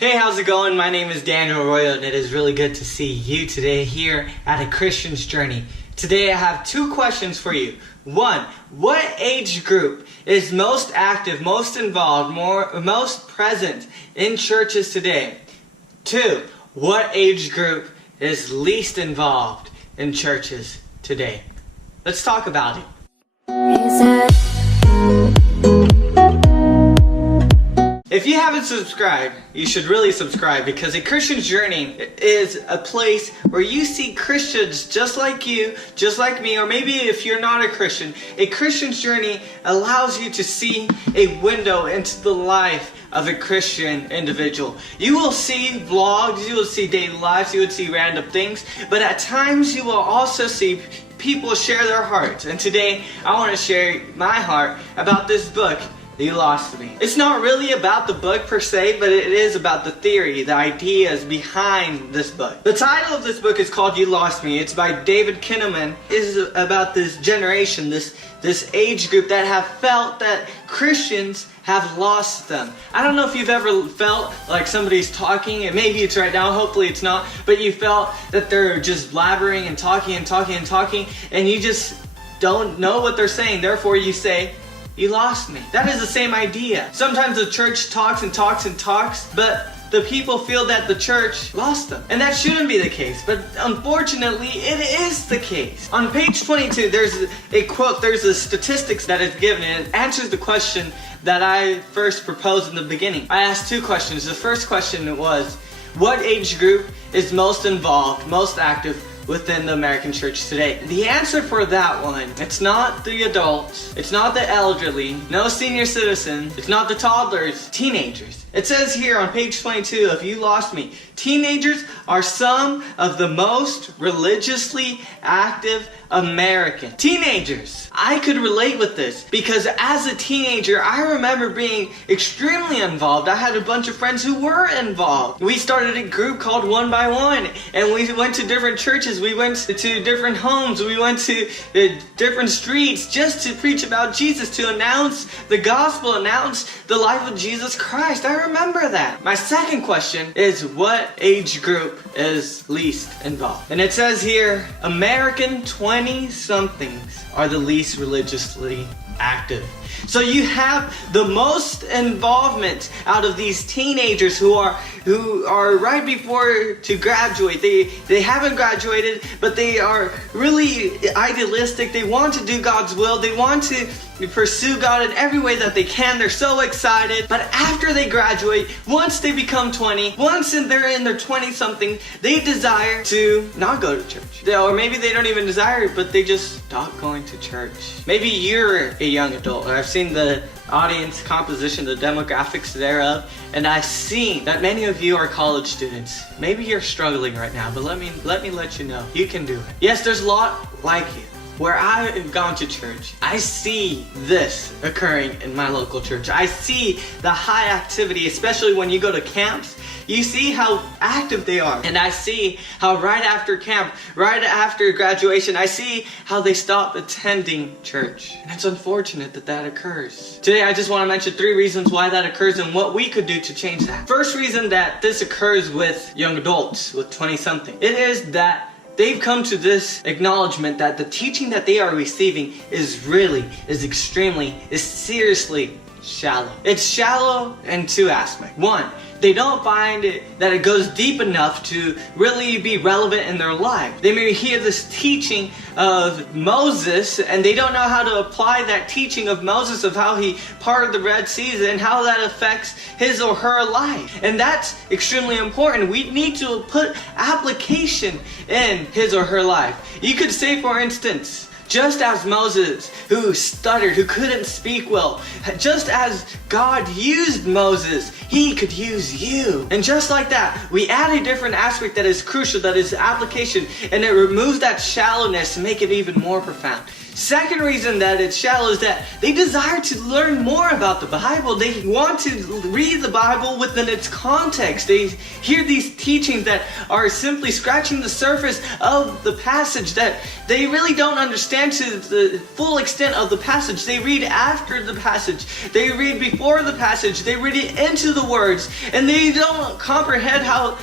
Hey, how's it going? My name is Daniel Arroyo, and it is really good to see you today here at A Christian's Journey. Today I have two questions for you. One, what age group is most active, most involved, most present in churches today? Two, what age group is least involved in churches today? Let's talk about it. If you haven't subscribed, you should really subscribe, because A Christian's Journey is a place where you see Christians just like you, just like me, or maybe if you're not a Christian, A Christian's Journey allows you to see a window into the life of a Christian individual. You will see vlogs, you will see daily lives, you will see random things, but at times you will also see people share their hearts. And today I want to share my heart about this book, You Lost Me. It's not really about the book per se, but it is about the theory, the ideas behind this book. The title of this book is called You Lost Me. It's by David Kinnaman. It is about this generation, this age group that have felt that Christians have lost them. I don't know if you've ever felt like somebody's talking, and maybe it's right now, hopefully it's not, but you felt that they're just blabbering and talking and talking and talking, and you just don't know what they're saying. Therefore you say, you lost me. That is the same idea. Sometimes the church talks and talks and talks, but the people feel that the church lost them. And that shouldn't be the case, but unfortunately it is the case. On page 22, there's a quote, there's a statistics that is given, and it answers the question that I first proposed in the beginning. I asked two questions. The first question was, what age group is most involved, most active within the American church today? The answer for that one, it's not the adults, it's not the elderly, no senior citizens, it's not the toddlers, teenagers. It says here on page 22 of You Lost Me, teenagers are some of the most religiously active Americans. Teenagers! I could relate with this because as a teenager, I remember being extremely involved. I had a bunch of friends who were involved. We started a group called One by One, and we went to different churches, we went to different homes, we went to different streets just to preach about Jesus, to announce the gospel, announce the life of Jesus Christ. I remember that. My second question is, what age group is least involved? And it says here, American 20-somethings are the least religiously active. So you have the most involvement out of these teenagers who are right before to graduate. They haven't graduated, but they are really idealistic. They want to do God's will. They want to pursue God in every way that they can. They're so excited. But after they graduate, once they become 20, once they're in their 20-something, they desire to not go to church. Or maybe they don't even desire it, but they just stop going to church. Maybe you're a young adult. I've seen the audience composition, the demographics thereof, and I've seen that many of you are college students. Maybe you're struggling right now, but let me let you know, you can do it. Yes, there's a lot like you. Where I have gone to church, I see this occurring in my local church. I see the high activity, especially when you go to camps. You see how active they are. And I see how right after camp, right after graduation, I see how they stop attending church. And it's unfortunate that that occurs. Today I just want to mention 3 reasons why that occurs and what we could do to change that. First reason that this occurs with young adults, with 20-something, it is that they've come to this acknowledgement that the teaching that they are receiving is seriously shallow. It's shallow in 2 aspects. One, they don't find that it goes deep enough to really be relevant in their life. They may hear this teaching of Moses and they don't know how to apply that teaching of Moses, of how he parted the Red Sea and how that affects his or her life. And that's extremely important. We need to put application in his or her life. You could say, for instance, just as Moses, who stuttered, who couldn't speak well, just as God used Moses, he could use you. And just like that, we add a different aspect that is crucial, that is application, and it removes that shallowness to make it even more profound. Second reason that it's shallow is that they desire to learn more about the Bible. They want to read the Bible within its context. They hear these teachings that are simply scratching the surface of the passage, that they really don't understand to the full extent of the passage. They read after the passage. They read before the passage. They read it into the words, and they don't comprehend how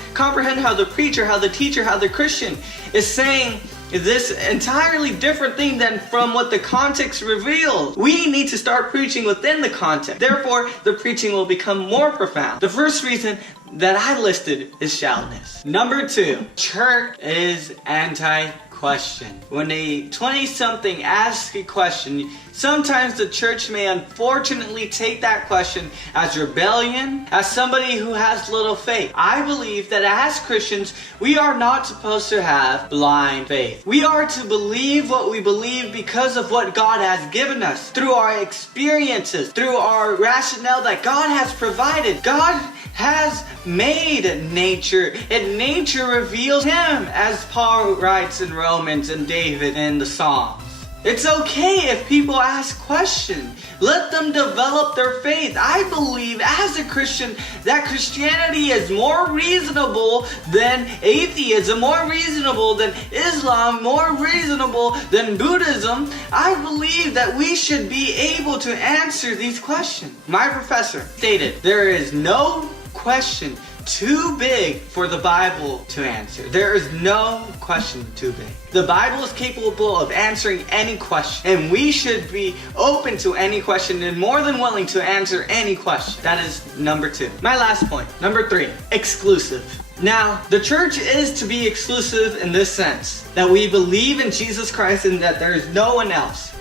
the preacher, how the teacher, how the Christian is saying this entirely different thing than from what the context reveals. We need to start preaching within the context. Therefore, the preaching will become more profound. The first reason that I listed is shallowness. Number 2, church is anti-question. When a 20-something asks a question, sometimes the church may unfortunately take that question as rebellion, as somebody who has little faith. I believe that as Christians, we are not supposed to have blind faith. We are to believe what we believe because of what God has given us, through our experiences, through our rationale that God has provided. God has made nature, and nature reveals Him, as Paul writes in Romans and David in the Psalms. It's okay if people ask questions. Let them develop their faith. I believe as a Christian that Christianity is more reasonable than atheism, more reasonable than Islam, more reasonable than Buddhism. I believe that we should be able to answer these questions. My professor stated, there is no question too big for the Bible to answer. There is no question too big. The Bible is capable of answering any question, and we should be open to any question and more than willing to answer any question. That is number 2. My last point, number 3, exclusive. Now, the church is to be exclusive in this sense, that we believe in Jesus Christ and that there is no one else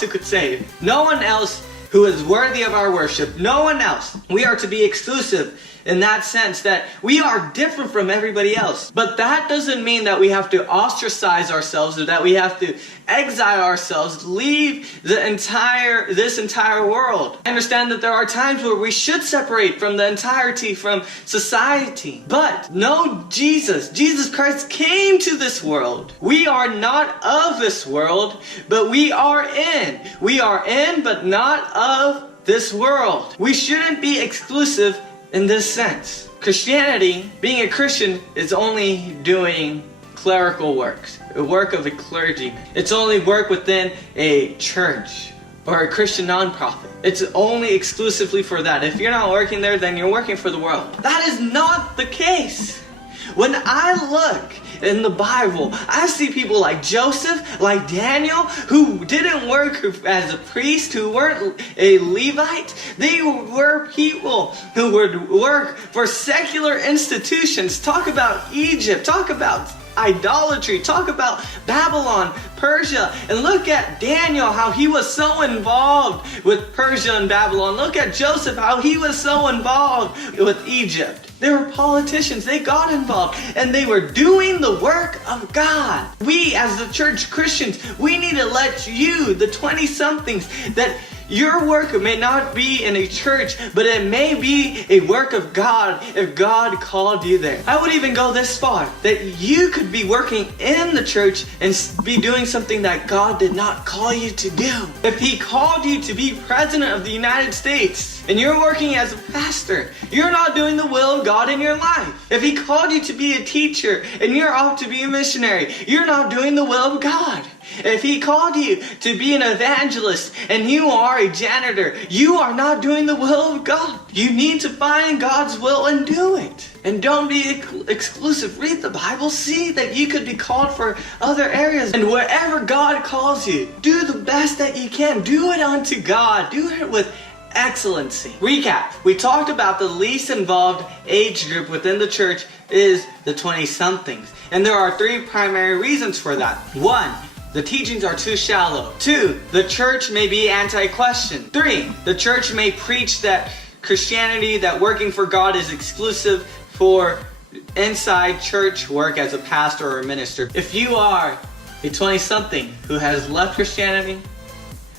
who could save, no one else who is worthy of our worship, no one else. We are to be exclusive in that sense, that we are different from everybody else. But that doesn't mean that we have to ostracize ourselves or that we have to exile ourselves, leave this entire world. I understand that there are times where we should separate from the entirety, from society. But no, Jesus Christ came to this world. We are not of this world, but we are in. We are in, but not of this world. We shouldn't be exclusive in this sense. Christianity, being a Christian, is only doing clerical works, a work of a clergyman. It's only work within a church or a Christian nonprofit. It's only exclusively for that. If you're not working there, then you're working for the world. That is not the case. When I look in the Bible, I see people like Joseph, like Daniel, who didn't work as a priest, who weren't a Levite. They were people who would work for secular institutions. Talk about Egypt, talk about idolatry, talk about Babylon, Persia, and look at Daniel, how he was so involved with Persia and Babylon. Look at Joseph, how he was so involved with Egypt. They were politicians, they got involved, and they were doing the work of God. We as the church Christians, we need to let you, the 20-somethings, that your work may not be in a church, but it may be a work of God if God called you there. I would even go this far, that you could be working in the church and be doing something that God did not call you to do. If He called you to be President of the United States, and you're working as a pastor, you're not doing the will of God in your life. If He called you to be a teacher, and you're off to be a missionary, you're not doing the will of God. If He called you to be an evangelist and you are a janitor, you are not doing the will of God. You need to find God's will and do it. And don't be exclusive. Read the Bible. See that you could be called for other areas. And wherever God calls you, do the best that you can. Do it unto God. Do it with excellency. Recap. We talked about the least involved age group within the church is the 20-somethings. And there are 3 primary reasons for that. 1, the teachings are too shallow. 2, the church may be anti-question. 3, the church may preach that Christianity, that working for God is exclusive for inside church work as a pastor or a minister. If you are a 20-something who has left Christianity,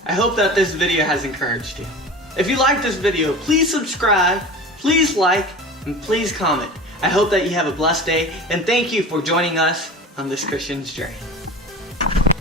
I hope that this video has encouraged you. If you like this video, please subscribe, please like, and please comment. I hope that you have a blessed day, and thank you for joining us on this Christian's journey.